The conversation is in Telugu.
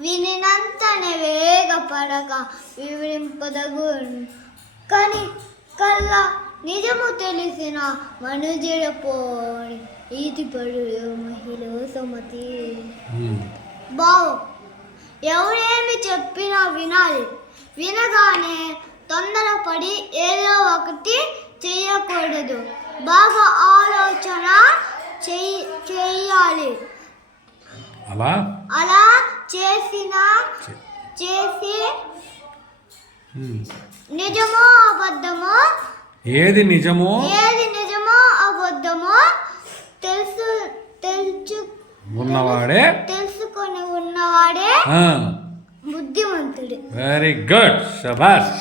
వినినంతనే వేగపడక వివరింపదగు కానీ కళ్ళ నిజము తెలిసిన మనుజుడ పోని ఈతిపడు మహిళ సుమతి. బావు ఎవరేమి చెప్పినా వినాలి. వినగానే తొందరపడి ఏదో ఒకటి చేయకూడదు. బాగా ఆలోచన చేయాలి అలా? అలా చేసిన చేసి. నిజమో అబద్ధమో? ఏది నిజమో? ఏది నిజమో అబద్ధమో తెలుసు తెలుసు ఉన్నవాడే. తెలుసుకొని ఉన్నవాడే బుద్ధిమంతుడు. వెరీ గుడ్ శబాష్